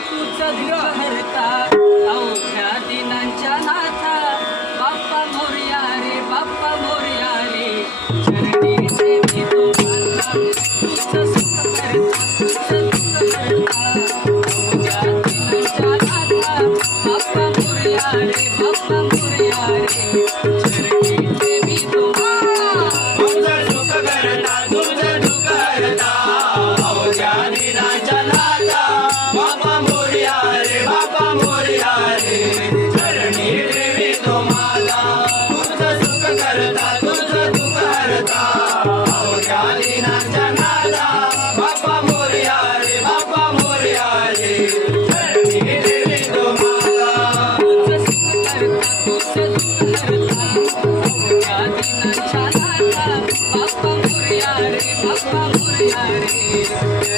तूच दुःख हरता अवघ्या दिनांच्या नाथा बाप्पा मोरया रे बाप्पा मोरया रे चरणी देवी तुम्हाला तूच सुख करता तूच दुःख हरता अवघ्या दिनांच्या नाथा बाप्पा मोरया रे बाप्पा मोरया रे चरणी देवी तुम्हाला तुझं सुख करता तुझं दुःख हरता अवघ्या दिनांच्या नाथा बाप्पा मोरया रे बाप्पा मोरया रे चरणी देवी तुम्हाला तुझं सुख करता तुझं दुःख हरता अवघ्या दिनांच्या नाथा बाप्पा मोरया रे बाप्पा मोरया रे चरणी देवी तुम्हाला तुझं सुख करता तुझं दुःख हरता अवघ्या दिनांच्या नाथा बाप्पा मोरया रे बाप्पा मोरया रे